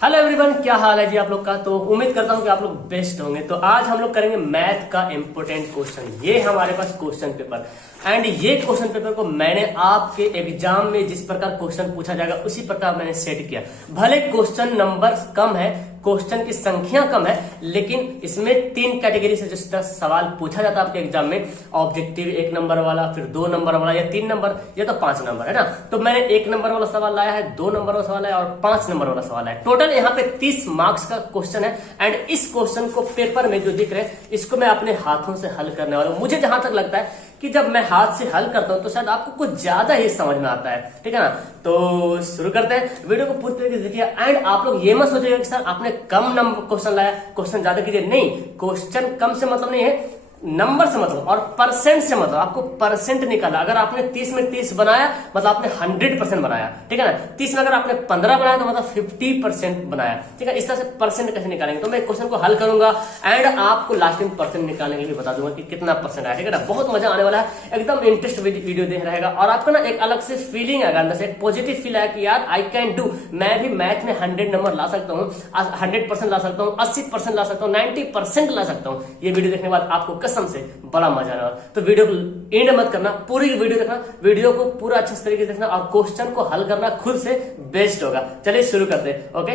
Hello everyone, क्या हाल है जी आप लोग का। तो उम्मीद करता हूँ कि आप लोग बेस्ट होंगे। तो आज हम लोग करेंगे मैथ का इंपॉर्टेंट क्वेश्चन। ये हमारे पास क्वेश्चन पेपर एंड ये क्वेश्चन पेपर को मैंने आपके एग्जाम में जिस प्रकार क्वेश्चन पूछा जाएगा उसी प्रकार मैंने सेट किया। भले क्वेश्चन नंबर कम है, क्वेश्चन की संख्या कम है, लेकिन इसमें 3 कैटेगरी से जिस तरह सवाल पूछा जाता है आपके एग्जाम में, ऑब्जेक्टिव 1 नंबर वाला, फिर 2 नंबर वाला, या 3 नंबर या तो 5 नंबर, है ना। तो मैंने 1 नंबर वाला सवाल लाया है, 2 नंबर वाला सवाल है और 5 नंबर वाला सवाल है। टोटल यहाँ पे 30 मार्क्स का क्वेश्चन है एंड इस क्वेश्चन को पेपर में जो दिख रहे हैं इसको मैं अपने हाथों से हल करने वाला हूँ। मुझे जहां तक लगता है कि जब मैं हाथ से हल करता हूं तो शायद आपको कुछ ज्यादा ही समझ में आता है, ठीक है ना। तो शुरू करते हैं, वीडियो को पूरी तरीके से देखिए एंड आप लोग ये मत सोचिएगा कि सर आपने कम नंबर क्वेश्चन लाया, क्वेश्चन ज्यादा कीजिए। नहीं, क्वेश्चन कम से मतलब नहीं है, नंबर से मतलब और परसेंट से मतलब आपको परसेंट निकाला। अगर आपने 30 में 30 बनाया मतलब आपने 100% बनाया, ठीक है ना। 30 में अगर आपने 15 बनाया तो मतलब 50% बनाया, ठीक है। इस तरह से परसेंट कैसे निकालेंगे तो मैं क्वेश्चन को हल करूंगा एंड आपको लास्ट में परसेंट निकालने के लिए बता दूंगा कि कितना परसेंट आया, ठीक है ना। बहुत मजा आने वाला है, एकदम इंटरेस्ट वीडियो देख रहेगा और आपका ना एक अलग से फीलिंग आएगा, अंदर से एक पॉजिटिव फील आया कि यार आई कैन डू, मैं भी मैथ में 100 नंबर ला सकता हूँ, 100% ला सकता हूँ, 80% ला सकता हूँ, 90% ला सकता हूँ। ये वीडियो देखने के बाद आपको कसम से बड़ा मजा आएगा। तो वीडियो को एंड मत करना, पूरी वीडियो देखना, वीडियो को पूरा अच्छे तरीके से देखना और क्वेश्चन को हल करना खुद से बेस्ट होगा। चलिए शुरू करते हैं। ओके,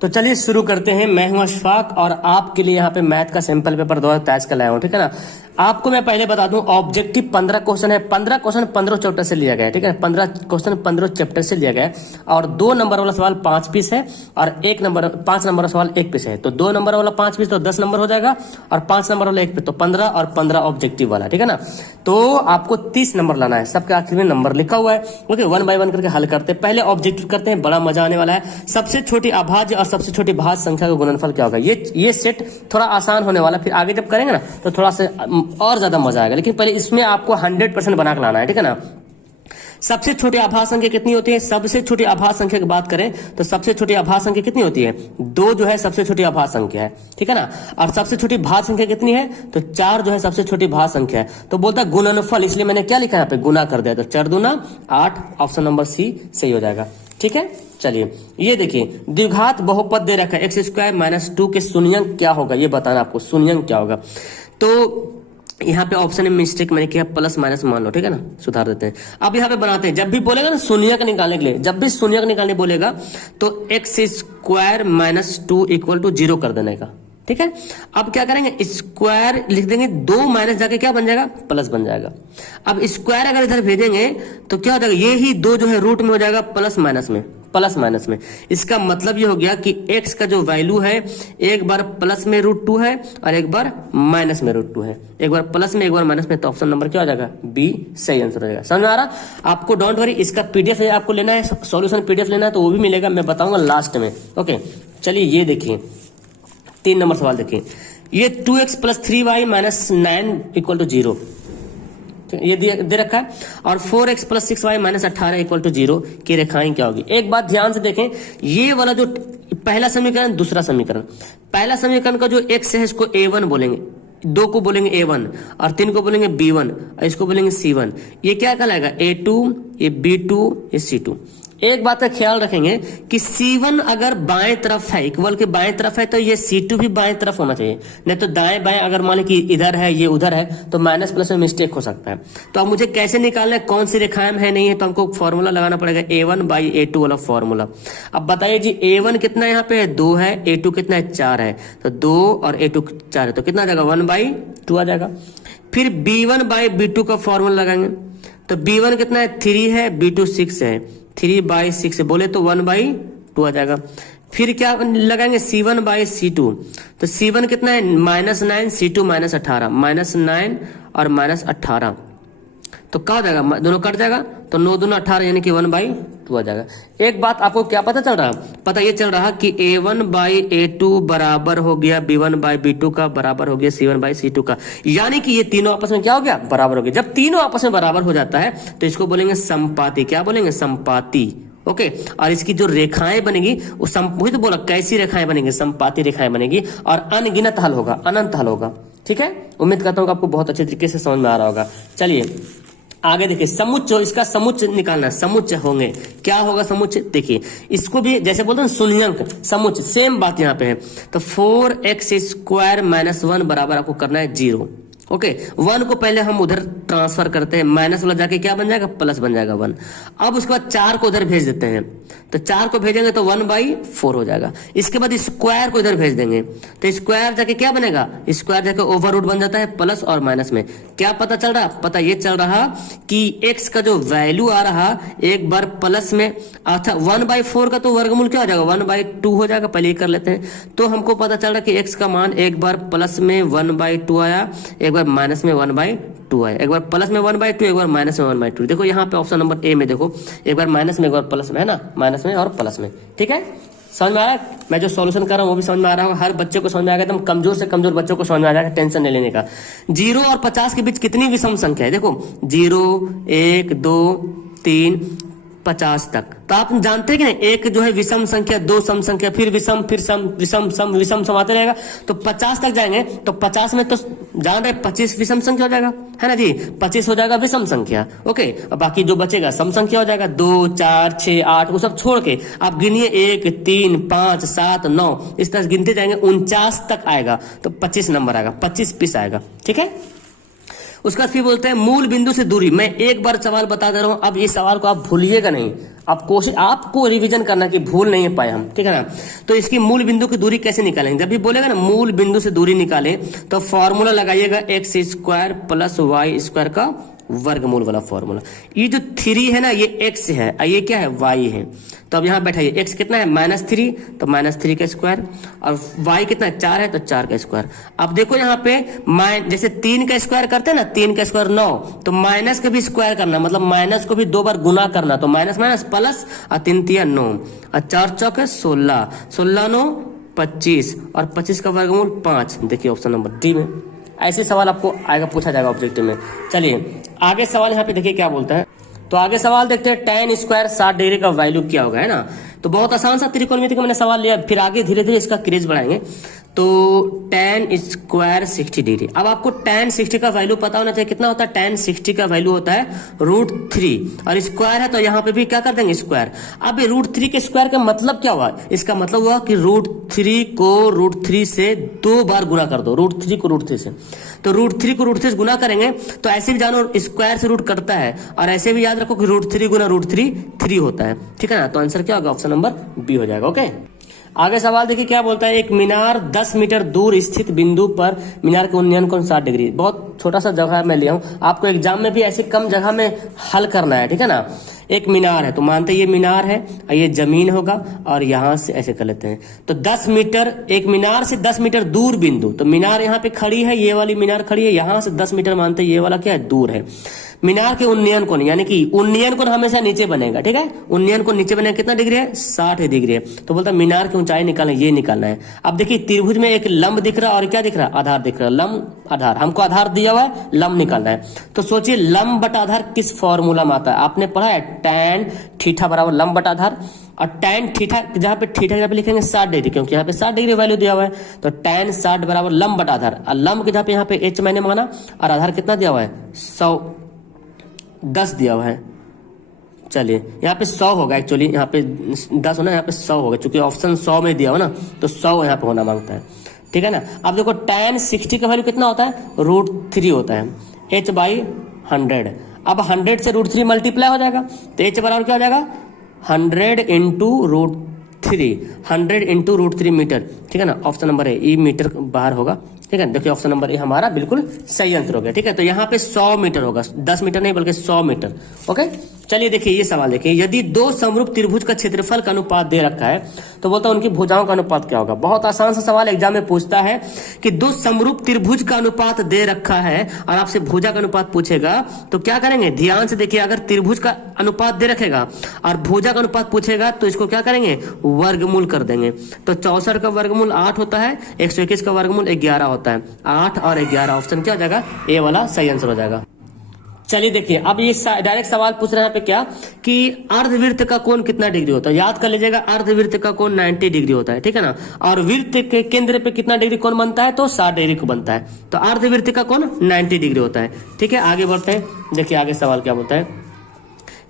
तो चलिए शुरू करते हैं। मैं हूं अशफाक और आपके लिए यहाँ पे मैथ का सैंपल पेपर 2023 का लाया हूं, ठीक है ना। आपको मैं पहले बता दूं, ऑब्जेक्टिव 15 क्वेश्चन है, 15 क्वेश्चन 15 चैप्टर से लिया गया है, ठीक है। 15 क्वेश्चन 15 चैप्टर से लिया गया है और 2 नंबर वाला सवाल 5 पीस है और 5 नंबर वाला सवाल 1 पीस है। तो 2 नंबर वाला 5 पीस तो 10 नंबर हो जाएगा और 5 नंबर वाला 1 पीस तो 15 और 15 ऑब्जेक्टिव वाला, ठीक है ना। तो आपको 30 नंबर लाना है, सबके आखिर में नंबर लिखा हुआ है। ओके, 1 बाय 1 करके हल करते हैं। पहले ऑब्जेक्टिव करते हैं, बड़ा मजा आने वाला है। सबसे छोटी अभाज्य और सबसे छोटी भाज्य संख्या का गुणनफल क्या होगा। ये सेट थोड़ा आसान होने वाला, फिर आगे जब करेंगे ना तो थोड़ा सा और ज्यादा मजा आएगा, लेकिन पहले इसमें आपको 100% बना के लाना है, ठीक है ना। सबसे छोटी आभाज्य संख्या कितनी होती है। सबसे छोटी आभाज्य संख्या की बात करें तो सबसे छोटी आभाज्य संख्या कितनी होती है, 2 जो है सबसे छोटी आभाज्य संख्या है, ठीक है ना। और सबसे छोटी भाज्य संख्या कितनी है तो 4 जो है सबसे छोटी भाज्य संख्या है। तो बोलता है गुणनफल, इसलिए मैंने क्या लिखा है यहाँ पे, गुना कर दिया। तो 4 दूना 8, ऑप्शन नंबर सी सही हो जाएगा, ठीक है। चलिए ये देखिए, द्विघात बहुपद दे रखा है x² - 2 के शून्यंक क्या होगा, ये बताना आपको शून्यंक क्या होगा। तो यहाँ पे ऑप्शन में मिस्टेक मैंने किया, प्लस माइनस मान लो, ठीक है ना, सुधार देते हैं। अब यहाँ पे बनाते हैं, जब भी बोलेगा ना शून्यक निकालने के लिए, जब भी शून्यक निकालने बोलेगा तो x² - 2 = 0 कर देने का, ठीक है। अब क्या करेंगे, स्क्वायर लिख देंगे, 2 माइनस जाके क्या बन जाएगा, प्लस बन जाएगा। अब स्क्वायर अगर इधर भेजेंगे तो क्या हो जाएगा, ये ही 2 जो है रूट में हो जाएगा प्लस माइनस में। इसका मतलब ये हो गया कि x का जो वैल्यू है एक बार प्लस में √2 है और एक बार माइनस में √2 है, एक बार प्लस में एक बार माइनस में। तो ऑप्शन नंबर क्या हो जाएगा, बी सही आंसर हो जाएगा। समझ में आ रहा आपको, डोंट वरी, इसका पीडीएफ आपको लेना है, सॉल्यूशन पीडीएफ लेना है तो वो भी मिलेगा, मैं बताऊंगा लास्ट में। ओके, चलिए ये देखिए 3 नंबर सवाल देखिए, ये 2x + 3y - 9 = 0, ये दे रखा है। और 4x + 6y - 18 = 0 की रेखाएं क्या होगी। एक बात ध्यान से देखें, ये वाला जो पहला समीकरण, दूसरा समीकरण, पहला समीकरण का जो x है इसको a1 बोलेंगे, 2 को बोलेंगे a1 और 3 को बोलेंगे b1 और इसको बोलेंगे c1। ये क्या कहलाएगा, a2, ये b2, ये c2। एक बात का ख्याल रखेंगे कि C1 अगर बाएं तरफ है, इक्वल के बाएं तरफ है, तो ये C2 भी बाएं तरफ होना चाहिए। नहीं तो दाएं बाएं अगर मान लो कि इधर है ये उधर है तो माइनस प्लस में मिस्टेक हो सकता है। तो अब मुझे कैसे निकालना है, कौन सी रेखाएं है नहीं है, तो हमको फॉर्मूला लगाना पड़ेगा, A1/A2 वाला फॉर्मूला। अब बताइए जी, A1 कितना यहाँ पे है, 2 है, A2 कितना है, 4 है। तो 2 और A2 4 है तो कितना आ जाएगा, 1/2 आ जाएगा। फिर B1/B2 का फॉर्मूला लगाएंगे, तो B1 कितना है, 3 है, B2 6 है, 3/6 बोले तो 1/2 आ जाएगा। फिर क्या लगाएंगे, C1/C2, तो C1 कितना है, -9, C2 -18, -9 और -18 तो क्या हो जाएगा, दोनों कट जाएगा, तो 9 दूना 18 यानी कि 1/2 आ जाएगा। एक बात आपको क्या पता चल रहा, पता ये चल रहा कि A1/A2 बराबर हो गया B1/B2 का, बराबर हो गया C1/C2 का, यानी कि ये तीनों आपस में क्या हो गया, बराबर हो गया। जब तीनों आपस में बराबर हो जाता है तो इसको बोलेंगे समपाती। क्या बोलेंगे, समपाती। ओके, और इसकी जो रेखाएं बनेगी वो वही तो बोला, कैसी रेखाएं बनेंगी, समपाती रेखाएं बनेगी और अनगिनत हल होगा, अनंत हल होगा, ठीक है। उम्मीद करता हूँ कि आपको बहुत अच्छे तरीके से समझ में आ रहा होगा। चलिए आगे देखिए समुच्चय, इसका समुच्चय निकालना, समुच्चय होंगे, क्या होगा समुच्चय, देखिए इसको भी जैसे बोलते हैं शून्यंक समुच्चय, सेम बात यहाँ पे है। तो 4x स्क्वायर माइनस 1 बराबर आपको करना है 0। ओके, 1 को पहले हम उधर ट्रांसफर करते हैं, माइनस वाला जाके क्या बन जाएगा, प्लस बन जाएगा 1। अब उसके बाद 4 को उधर भेज देते हैं, तो 4 को भेजेंगे तो 1/4 हो जाएगा। इसके बाद स्क्वायर को इधर भेज देंगे तो स्क्वायर जाके क्या बनेगा, स्क्वायर जाके ओवर रूट बन जाता है प्लस और माइनस में। क्या पता चल रहा, पता ये चल रहा कि x का जो वैल्यू आ रहा एक बार प्लस में, अच्छा 1/4 का तो वर्गमूल क्या हो जाएगा, 1/2 हो जाएगा। पहले ये कर लेते हैं, तो हमको पता चल रहा कि x का मान एक बार प्लस में 1/2 आया, एक बार माइनस में 1/2 आया, एक बार प्लस में 1/2, एक बार माइनस में 1/2। देखो यहाँ पे ऑप्शन नंबर ए में देखो, एक बार माइनस में एक बार प्लस में, है ना, माइनस में और प्लस में। ठीक है, समझ में आ रहा है, मैं जो सॉल्यूशन कर रहा हूँ वो भी समझ में आ रहा होगा, हर बच्चे को समझ में आ गया, एकदम कमजोर से कमजोर बच्चों को समझ में आ जाएगा, टेंशन नहीं लेने का। 0 और 50 के बीच कितनी विषम संख्या है, देखो 0 1 2 3 50 तक। तो आप जानते हैं कि नहीं, एक जो है विषम संख्या, 2 सम संख्या, फिर विषम, फिर सम, विषम सम, विषम सम आते रहेगा। तो 50 तक जाएंगे तो 50 में तो जान रहे 25 विषम संख्या हो जाएगा, है ना जी, 25 हो जाएगा विषम संख्या। ओके, और बाकी जो बचेगा सम संख्या हो जाएगा, 2 4 6 8 वो सब छोड़ के आप गिनिए 1 3 5 7 9 इस तरह गिनते जाएंगे, 49 तक आएगा तो 25 नंबर आएगा, 25 पीस आएगा। ठीक है, उसका फिर बोलते हैं मूल बिंदु से दूरी। मैं एक बार सवाल बता दे रहा हूं, अब इस सवाल को आप भूलिएगा नहीं, आप कोशिश, आपको रिवीजन करना कि भूल नहीं पाए हम, ठीक है ना। तो इसकी मूल बिंदु की दूरी कैसे निकालेंगे, जब भी बोलेगा ना मूल बिंदु से दूरी निकालें तो फॉर्मूला लगाइएगा x square plus y square का वर्गमूल वाला फॉर्मूला। ये जो 3 है ना ये x है और ये क्या है y है। तो अब यहाँ बैठाइए, x कितना है -3 तो -3 का स्क्वायर, और y कितना है 4 है तो 4 का स्क्वायर। अब देखो यहाँ पे जैसे 3 का स्क्वायर करते हैं ना, 3 का स्क्वायर 9, तो माइनस का भी स्क्वायर करना, मतलब माइनस को भी 2 बार गुना करना, तो माइनस माइनस प्लस, और 3 3 9 और 4 चौक 16, 16 9 25 और 25 का वर्गमूल 5। देखिए ऑप्शन नंबर डी में ऐसे सवाल आपको आएगा, पूछा जाएगा ऑब्जेक्टिव में। चलिए आगे सवाल यहाँ पे देखिए क्या बोलता है। तो आगे सवाल देखते हैं, tan स्क्वायर 60 डिग्री का वैल्यू क्या होगा, है ना। तो बहुत आसान सा त्रिकोणमिति का मैंने सवाल लिया, फिर आगे धीरे धीरे इसका क्रेज बढ़ाएंगे। तो tan स्क्वायर 60 डिग्री, अब आपको tan 60 का वैल्यू पता होना चाहिए, कितना होता है tan 60 का वैल्यू होता है √3, और स्क्वायर है तो यहाँ पे भी क्या कर देंगे स्क्वायर। अब √3 के स्क्वायर का मतलब क्या हुआ, इसका मतलब हुआ कि √3 को √3 से 2 बार गुना कर दो, √3 को √3 से, तो √3 को √3 से गुना करेंगे तो ऐसे भी जानो स्क्वायर से रूट कटता है, और ऐसे भी याद रखो कि √3 गुना √3 3 होता है, ठीक है ना। तो आंसर क्या होगा, ऑप्शन नंबर बी हो जाएगा। ओके, आगे सवाल देखिए क्या बोलता है, एक मीनार 10 मीटर दूर स्थित बिंदु पर मीनार के उन्नयन कोण 60 डिग्री। बहुत छोटा सा जगह मैं लिया हूं, आपको एग्जाम में भी ऐसे कम जगह में हल करना है, ठीक है ना। एक मीनार है तो मानते ये मीनार है और ये जमीन होगा, और यहां से ऐसे कर लेते हैं, तो 10 मीटर, एक मीनार से 10 मीटर दूर बिंदु, तो मीनार यहाँ पे खड़ी है, ये वाली मीनार खड़ी है, यहां से 10 मीटर मानते ये वाला क्या है, दूर है। मीनार के उन्नयन कोण, यानी कि उन्नयन कोण हमेशा नीचे बनेगा, ठीक है, उन्नयन कोण नीचे बनेगा, कितना डिग्री है 60 डिग्री है। तो बोलता है मीनार की ऊंचाई निकालना, ये निकालना है। अब देखिए त्रिभुज में एक लंब दिख रहा है और क्या दिख रहा है, आधार दिख रहा है, लंब आधार, हमको आधार दिया हुआ है, लंब निकालना है। तो सोचिए लंब बटा आधार किस फॉर्मूला में आता है, आपने पढ़ा है tan थीटा बराबर लंब बटा आधार, और tan थीटा जहां पे थीटा जहां पे लिखेंगे 60 डिग्री, क्योंकि यहाँ पे 60 डिग्री वैल्यू दिया हुआ है, तो tan 60 बराबर लंब बटा आधार, और लंब के जहां पे यहाँ पे h मैंने माना, और आधार कितना दिया हुआ है 110 दिया हुआ है। चलिए यहाँ पे 100 होगा, एक्चुअली यहाँ पे 10 होना, यहाँ पे 100 होगा, चूंकि ऑप्शन 100 में दिया हो ना, तो 100 यहाँ पे होना मांगता है, ठीक है ना। अब देखो tan 60 का वैल्यू कितना होता है, √3 होता है, h/100। अब 100 से √3 मल्टीप्लाई हो जाएगा, तो h बराबर क्या हो जाएगा 100 इंटू √3, 100 इंटू √3 मीटर, ठीक है ना। ऑप्शन नंबर है ई मीटर बाहर होगा, ठीक है। देखिए ऑप्शन नंबर ए हमारा बिल्कुल सही आंसर हो गया, ठीक है। तो यहाँ पे 100 मीटर होगा, 10 मीटर नहीं बल्कि 100 मीटर। ओके, चलिए देखिए ये सवाल देखिए, यदि 2 समरूप त्रिभुज का क्षेत्रफल का अनुपात दे रखा है तो बोलता है उनकी भुजाओं का अनुपात क्या होगा। बहुत आसान सा सवाल एग्जाम में पूछता है कि 2 समरूप त्रिभुज का अनुपात दे रखा है और आपसे भुजा का अनुपात पूछेगा, तो क्या करेंगे, ध्यान से देखिए, अगर त्रिभुज का अनुपात दे रखेगा और भुजा का अनुपात पूछेगा तो इसको क्या करेंगे, वर्गमूल कर देंगे। तो 64 का वर्गमूल 8 होता है, 121 का वर्गमूल 11 होता है, 8 और 11 ऑप्शन क्या हो जाएगा, ए वाला सही आंसर हो जाएगा। चलिए देखिए, अब ये डायरेक्ट सवाल पूछ रहे हैं यहाँ पे क्या कि अर्धवृत्त का कोण कितना डिग्री होता है। याद कर लीजिएगा, अर्धवृत्त का कोण 90 डिग्री होता है, ठीक है ना। और वृत्त के केंद्र पे कितना डिग्री कोण बनता है, तो 60 डिग्री को बनता है। तो अर्धवृत्त का कोण 90 डिग्री होता है, ठीक है। आगे बढ़ते हैं, देखिए आगे सवाल क्या बोलता है।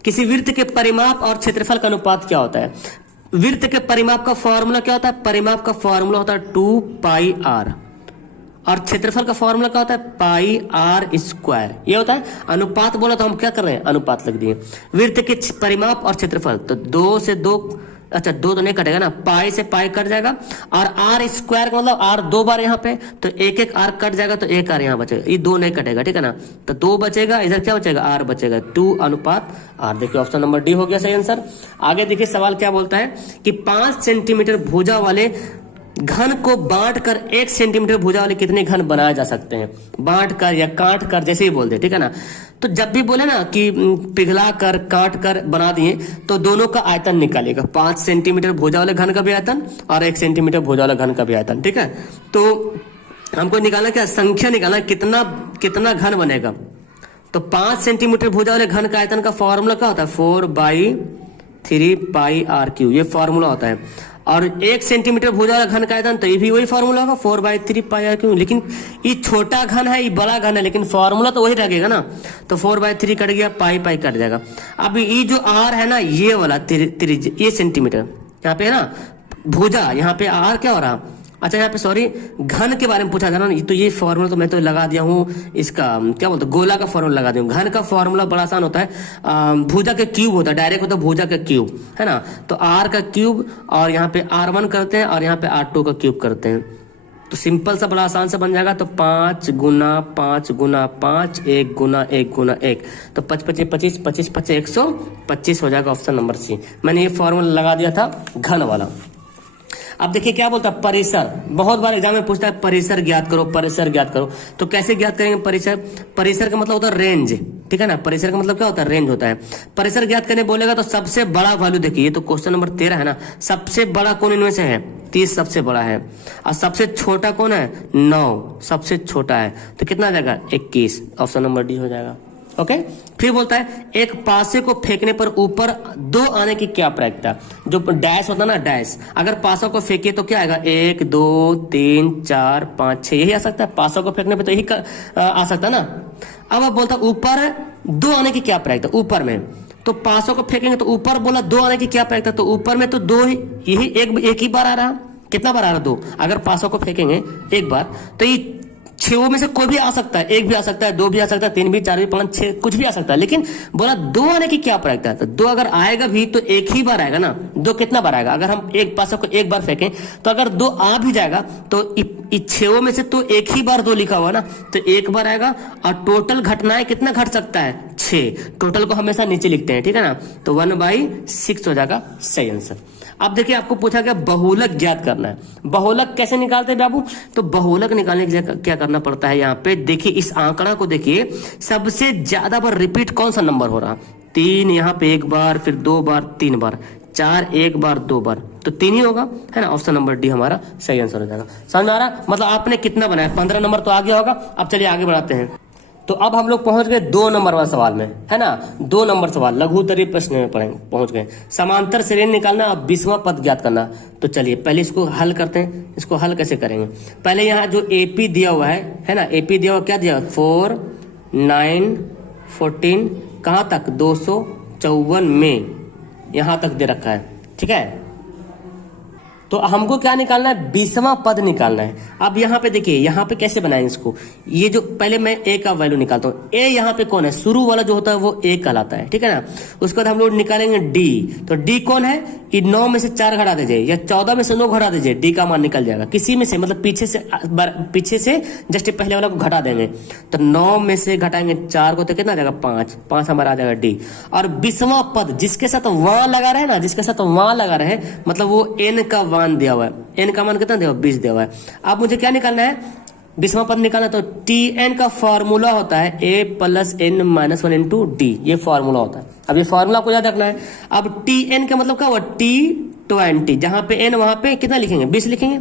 किसी वृत्त के परिमाप और क्षेत्रफल का अनुपात क्या होता है। वृत्त के परिमाप का फॉर्मूला क्या होता है, परिमाप का फॉर्मूला होता है 2πr, और क्षेत्रफल का फॉर्मूला क्या होता है, पाई आर स्क्वायर। ये होता है। अनुपात बोला तो हम क्या कर रहे हैं, अनुपात लिख दिए। वृत्त के परिमाप और क्षेत्रफल, तो 2 से 2, अच्छा 2 तो नहीं कटेगा ना, पाई से पाई कट जाएगा, और आर स्क्वायर का मतलब आर 2 बार यहाँ पे, तो एक आर कट जाएगा, तो एक आर यहाँ बचेगा, ये 2 नहीं कटेगा, ठीक है ना। तो 2 बचेगा, इधर क्या बचेगा, आर बचेगा, 2 अनुपात आर। देखिए ऑप्शन नंबर डी हो गया सही आंसर। आगे देखिए सवाल क्या बोलता है कि 5 सेंटीमीटर भुजा वाले घन को बांटकर 1 सेंटीमीटर भुजा वाले कितने घन बनाए जा सकते हैं। बांट कर या काट कर, जैसे ही बोल दे, ठीक है ना। तो जब भी बोले ना कि पिघला कर काट कर बना दिए, तो दोनों का आयतन निकालेगा। 5 सेंटीमीटर भुजा वाले घन का भी आयतन और 1 सेंटीमीटर भुजा वाला घन का भी आयतन, ठीक है। तो हमको निकालना क्या, संख्या निकालना, कितना घन बनेगा। तो 5 सेंटीमीटर भुजा वाले घन का आयतन का फॉर्मूला क्या होता है, 4/3πr3, ये फॉर्मूला होता है। और 1 सेंटीमीटर भुजा वाला घन का आयतन, तो ये भी वही फॉर्मूला होगा, 4/3πr3। लेकिन ये छोटा घन है, ये बड़ा घन है, लेकिन फॉर्मूला तो वही लगेगा ना। तो 4/3 कट गया, पाई कट जाएगा। अब ये जो आर है ना, ये वाला ये सेंटीमीटर यहाँ पे है ना, भुजा, यहाँ पे आर क्या हो रहा, अच्छा यहाँ पे सॉरी घन के बारे में पूछा था ना, तो ये फॉर्मूला तो मैं तो लगा दिया हूँ, इसका क्या बोलते हैं, गोला का फॉर्मूला लगा दिया हूँ। घन का फॉर्मूला बड़ा आसान होता है, भुजा के क्यूब होता है, डायरेक्ट होता है भुजा का क्यूब, है ना। तो आर का क्यूब, और यहाँ पे R1 करते हैं, और यहाँ पे R2 का क्यूब करते हैं, तो सिंपल सा बड़ा आसान सा बन जाएगा। तो 5 गुना 5 गुना 5, 1 गुना 1 गुना 1, तो 5 5 25 25 25 125 हो जाएगा। ऑप्शन नंबर सी, मैंने ये फॉर्मूला लगा दिया था घन वाला। अब देखिए क्या बोलता है, परिसर। बहुत बार एग्जाम में पूछता है परिसर ज्ञात करो, परिसर ज्ञात करो। तो कैसे ज्ञात करेंगे परिसर, परिसर का मतलब होता है रेंज, ठीक है ना। परिसर का मतलब क्या होता है, रेंज होता है। परिसर ज्ञात करने बोलेगा तो सबसे बड़ा वैल्यू देखिए, ये तो क्वेश्चन नंबर 13 है ना, सबसे बड़ा कौन इनमें से है, 30 सबसे बड़ा है, और सबसे छोटा कौन है, 9 सबसे छोटा है, तो कितना आ जाएगा, 21। ऑप्शन नंबर डी हो जाएगा, ओके। फिर बोलता है एक पासे को फेंकने पर ऊपर 2 आने की क्या प्रायिकता। जो डैश होता है ना, डैश, अगर पासों को फेंके तो क्या आएगा, 1 2 3 4 5 6, यही आ सकता है। पासों को फेंकने पर तो यही आ सकता है ना। अब आप बोलता ऊपर 2 आने की क्या प्रायिकता, ऊपर में तो पासों को फेंकेंगे तो ऊपर बोला 2 आने की क्या प्रायिकता, तो ऊपर में तो 2 ही, यही एक ही बार आ रहा, कितना बार आ रहा, 2। अगर पासों को फेंकेंगे एक बार, तो ये 6 में से कोई भी आ सकता है, 1 भी आ सकता है, 2 भी आ सकता है, 3 भी, 4 भी, 5 6 कुछ भी आ सकता है। लेकिन बोला 2 आने की क्या प्रायिकता है, तो 2 अगर आएगा भी तो एक ही बार आएगा ना। 2 कितना बार आएगा, अगर हम एक पासों को एक बार फेंकें, तो अगर 2 आ भी जाएगा तो 6 में से तो एक ही बार 2 लिखा हुआ ना, तो एक बार आएगा। और टोटल घटनाएं कितना घट सकता है, 6। टोटल को हमेशा नीचे लिखते हैं, ठीक है ना। तो 1/6 हो जाएगा सही आंसर। अब देखिए आपको पूछा गया बहुलक ज्ञात करना है। बहुलक कैसे निकालते हैं बाबू, तो बहुलक निकालने के लिए क्या करना पड़ता है, यहाँ पे देखिए इस आंकड़ा को देखिए, सबसे ज्यादा बार रिपीट कौन सा नंबर हो रहा, 3 यहाँ पे 1 बार, फिर 2 बार, 3 बार, 4 1 बार 2 बार, तो 3 ही होगा, है ना। ऑप्शन नंबर डी हमारा सही आंसर हो जाएगा। समझ में आ रहा, मतलब आपने कितना बनाया, 15 नंबर तो आ गया होगा। अब चलिए आगे बढ़ाते हैं। तो अब हम लोग पहुंच गए 2 नंबर वाले सवाल में, है ना। 2 नंबर सवाल लघुत्तरीय प्रश्न में पहुंच गए। समांतर श्रेणी निकालना और 20वां पद ज्ञात करना। तो चलिए पहले इसको हल करते हैं। इसको हल कैसे करेंगे, पहले यहाँ जो एपी दिया हुआ है ना, एपी दिया हुआ क्या दिया, 4 9 14 कहाँ तक, 254 में, यहां तक दे रखा है, ठीक है। तो हमको क्या निकालना है, 20वां पद निकालना है। अब यहाँ पे देखिए, यहाँ पे कैसे बनाएंगे इसको, ये जो पहले मैं ए का वैल्यू निकालता हूँ। ए यहाँ पे कौन है, शुरू वाला जो होता है वो ए कहलाता है, ठीक है ना। उसके बाद हम लोग निकालेंगे डी। तो डी कौन है, ये 9 में से 4 घटा दीजिए, या 14 में से 9 घटा दीजिए, डी का मान निकल जाएगा। किसी में से, मतलब पीछे से जस्ट पहले वाला को घटा देंगे। तो 9 में से घटाएंगे 4 को, तो कितना आ जाएगा, 5 हमारा आ जाएगा डी। और 20वां पद जिसके साथ वहां लगा रहे ना, जिसके साथ वहां लगा रहे, मतलब वो एन का मान दिया हुआ है। एन का मान कितना दिया हुआ, 20 दिया हुआ है। अब मुझे क्या निकालना है, 20वां पद निकालना। तो टी एन का फॉर्मूला होता है a + n - 1 इंटू डी, ये फॉर्मूला होता है। अब ये फॉर्मूला को याद रखना है। अब टी एन का मतलब क्या हुआ, T20, जहां पे n वहां पे कितना लिखेंगे, 20 लिखेंगे।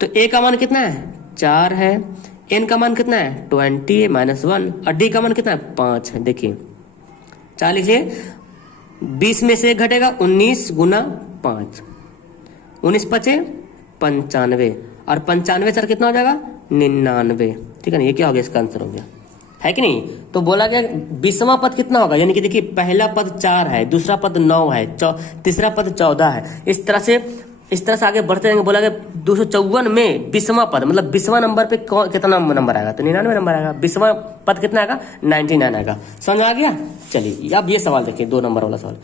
तो a का मान कितना है, 4 है, एन का मान कितना है 20 -1 और डी का मान कितना है 5 है। देखिए 4 लिखिए, 20 में से 1 घटेगा 19 गुना 5, 19 पचे 95 और 95 सर कितना हो जाएगा 99। ठीक है ना, ये क्या हो गया, इसका आंसर हो गया, है कि नहीं। तो बोला गया 20वां पद कितना होगा, यानी कि देखिए पहला पद 4 है, दूसरा पद 9 है, तीसरा पद 14 है। इस तरह से आगे बढ़ते रहेंगे। बोला गया 254 में 20वां पद मतलब 20वां नंबर पे कितना नंबर आएगा, तो 99 नंबर आएगा। 20वां पद कितना आएगा 99 आएगा। समझ आ गया। चलिए अब ये सवाल देखिए, 2 नंबर वाला सवाल।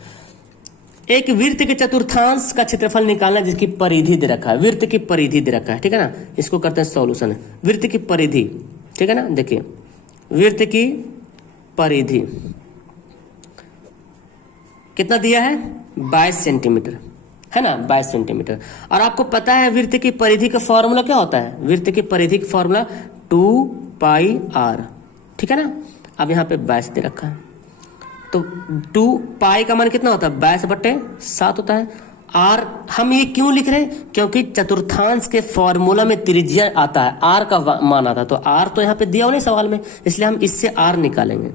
एक वृत्त के चतुर्थांश का क्षेत्रफल निकालना जिसकी परिधि दे रखा है, वृत्त की परिधि दे रखा है। ठीक है ना, इसको करते हैं सॉल्यूशन। वृत्त की परिधि, ठीक है ना, देखिए वृत्त की परिधि कितना दिया है 22 सेंटीमीटर, है ना, 22 सेंटीमीटर। और आपको पता है वृत्त की परिधि का फॉर्मूला क्या होता है, वृत्त की परिधि का फॉर्मूला 2πr। ठीक है ना, अब यहाँ पे 22 दे रखा है, तो 2π का मान कितना होता है 22/7 होता है। आर हम ये क्यों लिख रहे हैं, क्योंकि चतुर्थांश के फॉर्मूला में त्रिज्या आता है, आर का मान आता है, तो आर तो यहाँ पे दिया हो नहीं सवाल में, इसलिए हम इससे आर निकालेंगे।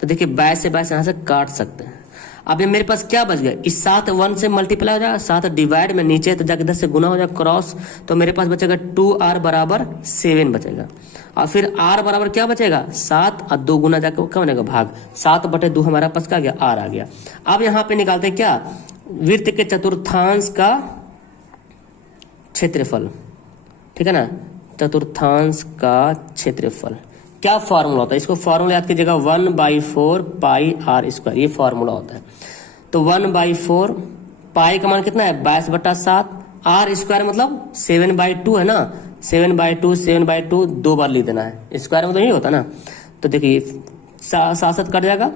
तो देखिए 22 से 22 यहाँ से काट सकते हैं। अब ये मेरे पास क्या बच गया, इस 7 1 से मल्टीप्लाई हो जाएगा, 7 डिवाइड में नीचे तो जाके 10 से गुना हो जाएगा क्रॉस, तो मेरे पास बचेगा 2r बराबर 7 बचेगा। और फिर r बराबर क्या बचेगा 7 और 2 गुना जाके क्या बनेगा भाग, 7/2 हमारा पास क्या आ गया r आ गया। अब यहाँ पे निकालते हैं क्या, वृत्त के चतुर्थांश का क्षेत्रफल। ठीक है ना, चतुर्थांश का क्षेत्रफल क्या फॉर्मूला होता है, इसको फॉर्मूला याद कीजिएगा 1/4πr², ये फॉर्मूला होता है। तो 1/4 पाई का मान कितना है 22/7, r² मतलब 7/2 है ना, 7/2 2 बार लिख देना है, स्क्वायर में तो यही होता ना। तो देखिए 7 कट जाएगा,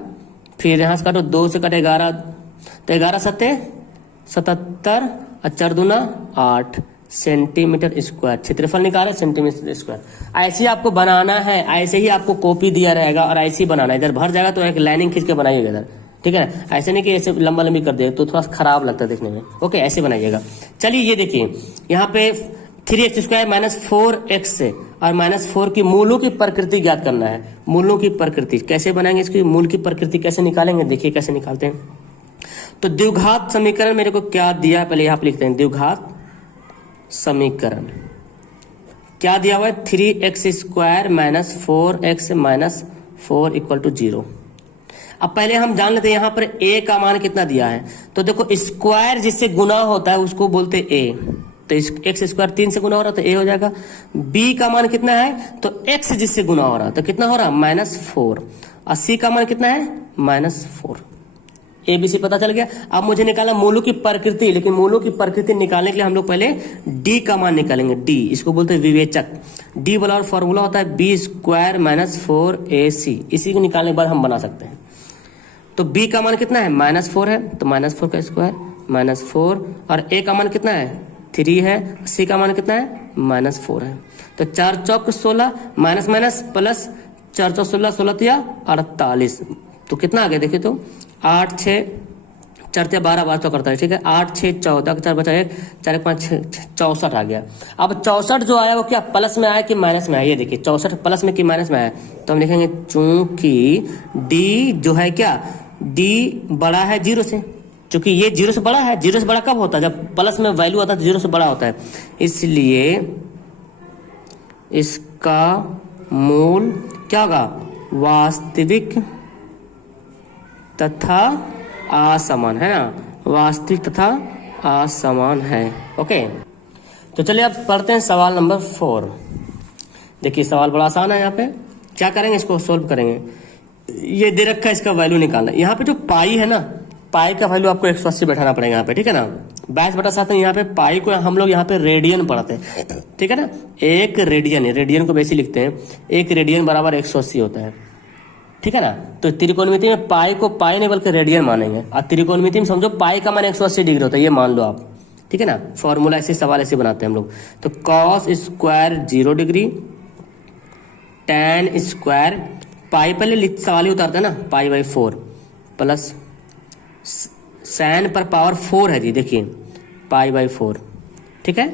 फिर यहाँ से काटो 2 से कटे 11, तो 11 7 77 और 4 दूना 8 सेंटीमीटर स्क्वायर। क्षेत्रफल निकाले सेंटीमीटर स्क्वायर। ऐसे ही आपको बनाना है, ऐसे ही आपको कॉपी दिया रहेगा और ऐसे ही बनाना है। इधर भर जाएगा तो एक लाइनिंग खींच के बनाइएगा इधर, ठीक है ना, ऐसे नहीं कि ऐसे लंबा लंबी कर दे तो थोड़ा खराब लगता है देखने में। ओके, ऐसे बनाइएगा। चलिए ये देखिए यहाँ पे 3x² - 4x से और -4 की मूलों की प्रकृति ज्ञात करना है। मूलों की प्रकृति कैसे बनाएंगे, इसकी मूल की प्रकृति कैसे निकालेंगे, देखिए कैसे निकालते हैं। तो द्विघात समीकरण मेरे को क्या दिया, पहले यहाँ पे लिखते हैं। द्विघात समीकरण क्या दिया हुआ है, 3x² - 4x - 4 = 0। अब पहले हम जान लेते हैं यहाँ पर a का मान कितना दिया है। तो देखो स्क्वायर जिससे गुना होता है उसको बोलते हैं a, तो x² 3 से गुना हो रहा है तो a हो जाएगा। b का मान कितना है, तो x जिससे गुना हो रहा है तो कितना हो रहा है -4, और c का मान कितना है -4। ABC पता चल गया। अब मुझे निकाला मूलों की प्रकृति, लेकिन मूलों की प्रकृति निकालने के लिए हम लोग पहले D का मान निकालेंगे। D इसको बोलते हैं विवेचक। D वाला फॉर्मूला होता है B² - 4AC। इसी को निकालने के बाद हम बना सकते हैं। तो B का मान कितना है -4 है, तो -4 का स्क्वायर -4, और A का मान कितना है 3 है, C का मान कितना है -4 है। तो 4 चौक 16 माइनस माइनस प्लस 4 चौक 16, 16 48, तो कितना आ गया देखिए, तो 8 6 4 12 12 करता है, ठीक है। 8 6 14 4 बचा 1 4 5 6 64 आ गया। अब 64 जो आया वो क्या प्लस में आया कि माइनस में आया, ये देखिए 64 प्लस में कि माइनस में आया। तो हम लिखेंगे चूंकि D जो है क्या, D बड़ा है 0 से, चूंकि ये 0 से बड़ा है। 0 से बड़ा कब होता है, जब प्लस में वैल्यू आता है तो 0 से बड़ा होता है, इसलिए इसका मूल क्या होगा, वास्तविक तथा असमान, है ना, वास्तविक तथा असमान है। ओके, तो चलिए अब पढ़ते हैं सवाल नंबर 4। देखिए सवाल बड़ा आसान है। यहाँ पे क्या करेंगे, इसको सोल्व करेंगे। ये दे रखा है, इसका वैल्यू निकालना। यहाँ पे जो पाई है ना, पाई का वैल्यू आपको 180 बैठाना पड़ेगा यहाँ पे, ठीक है ना। 22/7 यहाँ पे पाई को हम लोग यहाँ पे रेडियन पढ़ते हैं, ठीक है ना। एक रेडियन, रेडियन को वैसे लिखते हैं, एक रेडियन बराबर 180 होता है, ठीक है ना। तो त्रिकोणमिति में पाई को पाई नहीं बल्कि रेडियन मानेंगे, और त्रिकोणमिति में समझो पाई का मान 180 डिग्री होता है, ये मान लो आप, ठीक है ना। फॉर्मूला ऐसे सवाल ऐसे बनाते हैं हम लोग। तो cos² 0 डिग्री, tan स्क्वायर, पाई पहले सवाल ही उतारते हैं ना, π/4 प्लस sin पर पावर 4 है जी, देखिए π/4, ठीक है।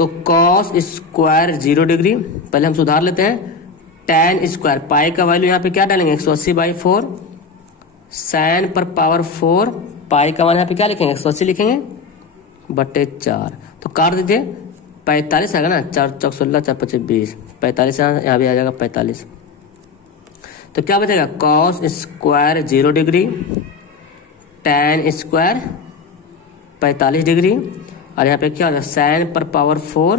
तो कॉस स्क्वायर 0 डिग्री, पहले हम सुधार लेते हैं। tan स्क्वायर, पाई का वैल्यू यहाँ पे क्या डालेंगे 180/4, sin पर पावर 4, पाई का मान यहाँ पे क्या लिखेंगे 180 लिखेंगे बटे 4। तो काट दीजिए, 45 आएगा ना, 4 चौक 16, 4 25 20, 45 यहाँ भी आ जाएगा 45। तो क्या बचेगा cos square 0 degree, tan square 45 degree, और यहाँ पे क्या होगा sin पर पावर 4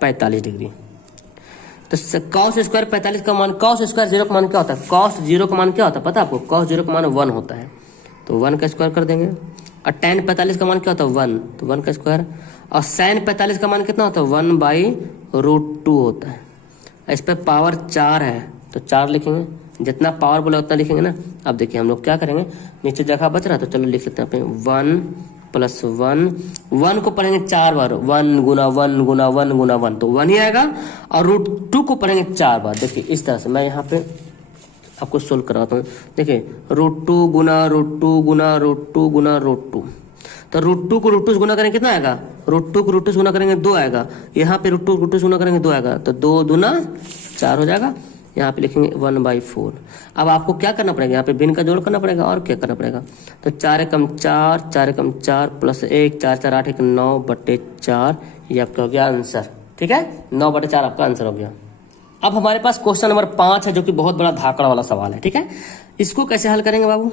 45 डिग्री। तो कॉस स्क्वायर 45 का मान, कॉस स्क्वायर 0 का मान क्या होता है, कॉस 0 का मान क्या होता है पता है आपको, कॉस 0 का मान 1 होता है, तो 1 का स्क्वायर कर देंगे। और tan 45 का मान क्या होता है 1, तो 1 का स्क्वायर। और sin 45 का मान कितना होता है 1/√2 होता है। इस पर पावर 4 है तो 4 लिखेंगे, जितना पावर बोला उतना लिखेंगे ना। अब देखिए हम लोग क्या करेंगे, नीचे जगह बच रहा है तो चलो लिख लेते हैं 1 + 1 को पढ़ेंगे 4 बार, 1 गुना 1 गुना 1 गुना 1 तो 1 ही आएगा। और √2 को पढ़ेंगे 4 बार। देखिए इस तरह से मैं यहाँ पे आपको सोल्व कराता हूँ। देखिए √2 गुना √2 गुना √2 गुना √2, तो √2 को √2 से गुना करेंगे कितना आएगा, √2 को √2 से गुना करेंगे 2 आएगा, यहाँ पे √2 को √2 से गुना करेंगे 2 आएगा, तो 2 दूना 4 हो जाएगा। यहाँ पे लिखेंगे 1/4। अब आपको क्या करना पड़ेगा, यहाँ पे भिन्न का जोड़ करना पड़ेगा और क्या करना पड़ेगा, तो 4 × 4 4 × 4 प्लस 1 4 4 8 1 9/4, ये आपका हो गया आंसर। ठीक है, 9/4 आपका आंसर हो गया। अब हमारे पास क्वेश्चन नंबर 5 है, जो कि बहुत बड़ा धाकड़ वाला सवाल है। ठीक है, इसको कैसे हल करेंगे बाबू,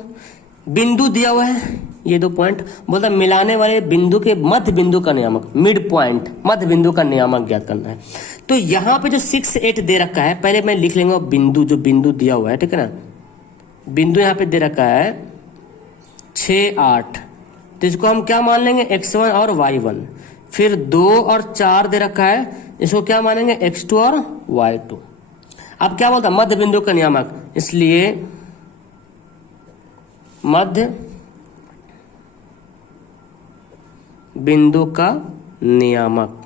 बिंदु दिया हुआ है, ये 2 पॉइंट बोलता मिलाने वाले बिंदु के मध्य बिंदु का नियामक, मिड पॉइंट मध्य बिंदु का नियामक ज्ञात करना है। तो यहाँ पे जो 6 8 दे रखा है, पहले मैं लिख लेंगे बिंदु, जो बिंदु दिया हुआ है, ठीक है ना, बिंदु यहाँ पे दे रखा है 6 8, तो इसको हम क्या मान लेंगे x1 और y1। फिर 2 और 4 दे रखा है, इसको क्या मानेंगे x2 और y2। अब क्या बोलता है मध्य बिंदु का नियामक, इसलिए मध्य बिंदु का नियामक।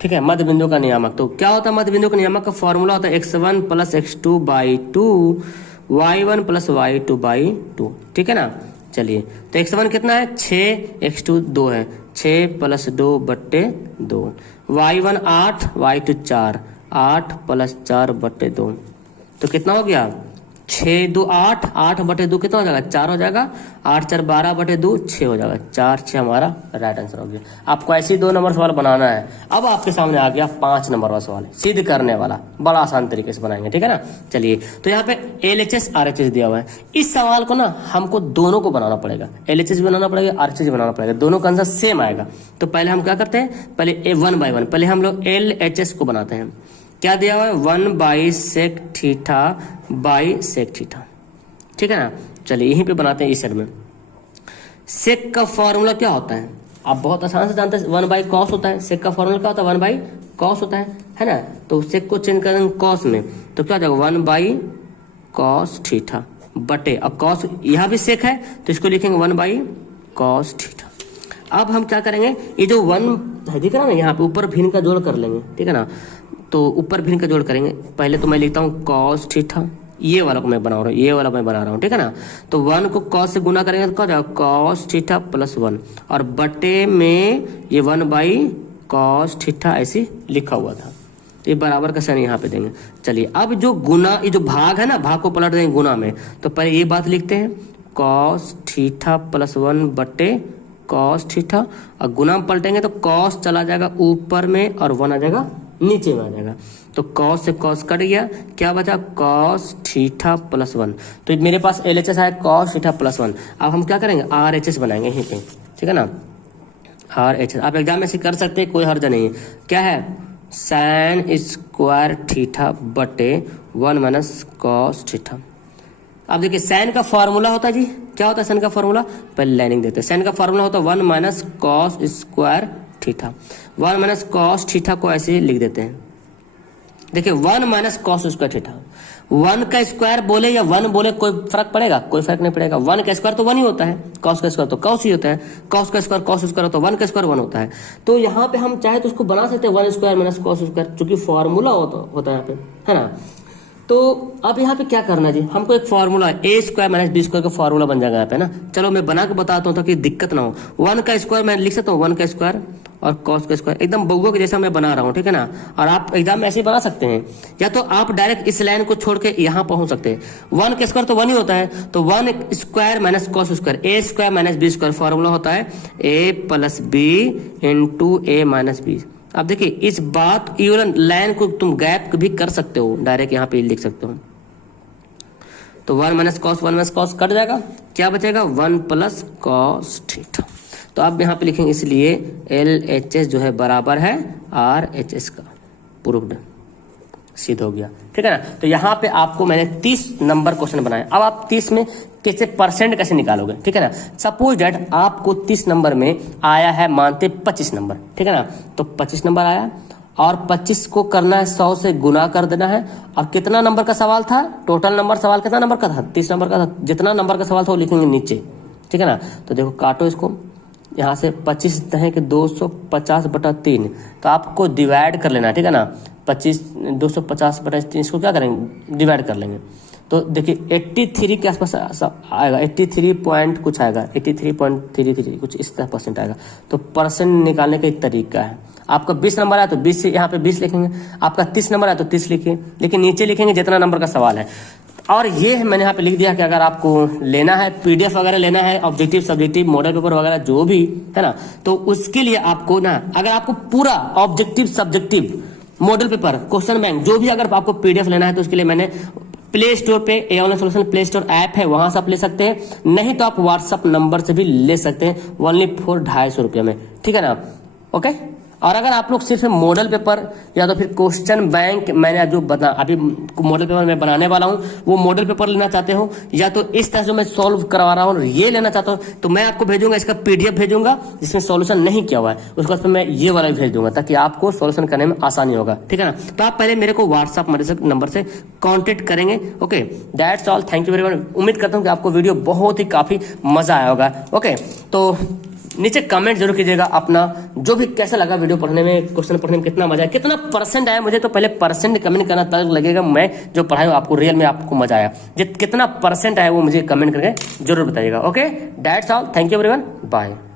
ठीक है, मध्य बिंदु का नियामक तो क्या होता है, मध्य बिंदु का नियामक का फॉर्मूला होता है x1 + x2/2 y1 + y2/2। ठीक है ना, चलिए तो x1 कितना है 6, x2 2 है, 6 + 2/2, y1 8 y2 4, 8 + 4/2, तो कितना हो गया 6 2 8, 8/2 कितना हो जाएगा 4 हो जाएगा, 8 4 12/2 6 हो जाएगा, 4 6 हमारा राइट आंसर हो गया। आपको ऐसे ही 2 नंबर सवाल बनाना है। अब आपके सामने आ गया 5 नंबर वाला सवाल, सिद्ध करने वाला, बड़ा आसान तरीके से बनाएंगे। ठीक है ना, चलिए तो यहाँ पे LHS RHS दिया हुआ है। इस सवाल को ना हमको दोनों को बनाना पड़ेगा, LHS भी बनाना पड़ेगा, RHS भी बनाना पड़ेगा, दोनों का आंसर सेम आएगा। तो पहले हम क्या करते हैं, पहले 1/1 पहले हम लोग LHS को बनाते हैं। क्या दिया हुआ है 1/sec θ/sec θ। ठीक है ना, चलिए यहीं पे बनाते हैं इस साइड में। सेक का फॉर्मूला क्या होता है, आप बहुत आसान से जानते हैं 1/cos होता है। सेक का फॉर्मूला क्या होता है 1/cos होता है ना। तो सेक को चेंज कर देंगे cos में, तो क्या हो जाएगा 1/cos θ बटे, अब cos यहाँ भी सेक है तो इसको लिखेंगे 1/cos θ। अब हम क्या करेंगे, ये जो 1 है दिख रहा है ना, यहाँ पे ऊपर भिन्न का जोड़ कर लेंगे। ठीक है ना, तो ऊपर भिन्न का जोड़ करेंगे। पहले तो मैं लिखता हूँ cos θ, ये वाला को मैं बना रहा हूँ, ये वाला मैं बना रहा हूँ। ठीक है ना, तो 1 को cos से गुना करेंगे तो क्या हो जाएगा cos θ + 1, और बटे में ये 1/cos θ ऐसे लिखा हुआ था, तो ये बराबर का साइन यहाँ पे देंगे। चलिए अब जो गुना, ये जो भाग है ना, भाग को पलट देंगे गुना में। तो पहले ये बात लिखते हैं cos θ + 1 बटे cos θ, और गुना में पलटेंगे तो cos चला जाएगा ऊपर में और 1 आ जाएगा नीचे में आ जाएगा। तो cos से cos कट गया, क्या बचा cos θ + 1। तो मेरे पास LHS आया cos θ + 1। अब हम क्या करेंगे RHS बनाएंगे यहीं पे। ठीक है ना, RHS आप एग्जाम में से कर सकते हैं, कोई हर्ज नहीं है। क्या है sin स्क्वायर θ बटे 1 - cos θ। अब देखिए साइन का फॉर्मूला होता है जी, क्या होता है साइन का फॉर्मूला, पहले लाइनिंग देते हैं। साइन का फॉर्मूला होता है 1 - cos स्क्वायर θ। 1 - cos θ को ऐसे लिख देते हैं। देखिए 1 - cos स्क्वायर θ, 1 का स्क्वायर बोले या 1 बोले कोई फर्क पड़ेगा, कोई फर्क नहीं पड़ेगा। 1 का स्क्वायर तो 1 ही होता है, cos का स्क्वायर तो cos ही होता है, cos का स्क्वायर cos स्क्वायर तो 1 का स्क्वायर 1 होता है। तो यहाँ पे हम चाहे तो उसको बना सकते हैं 1 स्क्वायर - cos स्क्वायर, चूंकि फॉर्मूला होता है यहाँ पे, है ना। तो अब यहाँ पे क्या करना है जी, हमको एक फॉर्मूला a² - b² का फॉर्मूला बन जाएगा यहाँ पे ना। चलो मैं बना के बताता हूँ ताकि दिक्कत ना हो। 1 का स्क्वायर मैं लिख सकता हूँ 1 का स्क्वायर, और कॉस का स्क्वायर, एकदम बउआ के जैसा मैं बना रहा हूँ, ठीक है ना। और आप एग्जाम में ऐसे ही बना सकते हैं, या तो आप डायरेक्ट इस लाइन को छोड़ के यहाँ पहुंच सकते हैं। 1 का स्क्वायर तो 1 ही होता है, तो 1 square minus cos square, A square minus B square, formula होता है A plus B into A minus B. अब देखिए इस बात इवन लाइन को तुम गैप भी कर सकते हो, डायरेक्ट यहाँ पे लिख सकते हो। तो 1 माइनस कॉस कट जाएगा, क्या बचेगा 1 प्लस कॉस थीटा। तो अब यहाँ पे लिखेंगे इसलिए LHS जो है बराबर है RHS का, प्रूव्ड, सिद्ध हो गया, ठीक है ना। तो यहाँ पे आपको मैंने 30 नंबर क्वेश्चन बनाए। अब आप 30 में कैसे परसेंट कैसे निकालोगे, ठीक है ना। सपोज डेट आपको 30 नंबर में आया है, मानते 25 नंबर, ठीक है ना। तो 25 नंबर आया और 25 को करना है 100 से गुना कर देना है। और कितना नंबर का सवाल था, टोटल नंबर सवाल कितना नंबर का था, 30 नंबर का था। जितना नंबर का सवाल था वो लिखेंगे नीचे, ठीक है ना। तो देखो काटो इसको, यहाँ से 25 है कि 250/3, तो आपको डिवाइड कर लेना, ठीक है ना। 250/3 इसको क्या करेंगे, डिवाइड कर लेंगे। तो देखिए 83 के आसपास आएगा, 83 पॉइंट कुछ आएगा, 83.33 कुछ इस तरह परसेंट आएगा। तो परसेंट निकालने का एक तरीका है, आपका 20 नंबर आया तो 20 से यहाँ पे 20 लिखेंगे, आपका 30 नंबर आया तो 30 लिखिए, लेकिन नीचे लिखेंगे जितना नंबर का सवाल है। और ये मैंने यहाँ पे लिख दिया कि अगर आपको लेना है PDF वगैरह लेना है, ऑब्जेक्टिव सब्जेक्टिव मॉडल पेपर वगैरह जो भी है ना, तो उसके लिए आपको ना, अगर आपको पूरा objective subjective model paper question bank जो भी अगर आपको PDF लेना है, तो उसके लिए मैंने प्ले स्टोर पे a online solution play store app है, वहां से आप ले सकते हैं, नहीं तो आप व्हाट्सअप नंबर से भी ले सकते हैं, ओनली फॉर 250 रुपये में, ठीक है ना। ओके। और अगर आप लोग सिर्फ मॉडल पेपर या तो फिर क्वेश्चन बैंक मैंने जो बता अभी मॉडल पेपर मैं बनाने वाला हूँ, वो मॉडल पेपर लेना चाहते हो, या तो इस तरह जो मैं सॉल्व करवा रहा हूँ ये लेना चाहता हूँ, तो मैं आपको भेजूंगा, इसका PDF भेजूंगा जिसमें सॉल्यूशन नहीं किया हुआ है, उसके बाद मैं ये वाला भी भेज दूंगा ताकि आपको सॉल्यूशन करने में आसानी होगा, ठीक है ना। तो आप पहले मेरे को व्हाट्सअप नंबर से कॉन्टेक्ट करेंगे। Okay, that's all, thank you very much. उम्मीद करता हूँ कि आपको वीडियो बहुत ही काफी मजा आया होगा। ओके, तो नीचे कमेंट जरूर कीजिएगा अपना जो भी कैसा लगा वीडियो पढ़ने में, क्वेश्चन पढ़ने में कितना मजा आया, कितना परसेंट आया। मुझे तो पहले परसेंट कमेंट करना तब लगेगा मैं जो पढ़ाया आपको रियल में आपको मजा आया। कितना परसेंट आया वो मुझे कमेंट करके जरूर बताइएगा। Okay, that's all, thank you everyone, bye.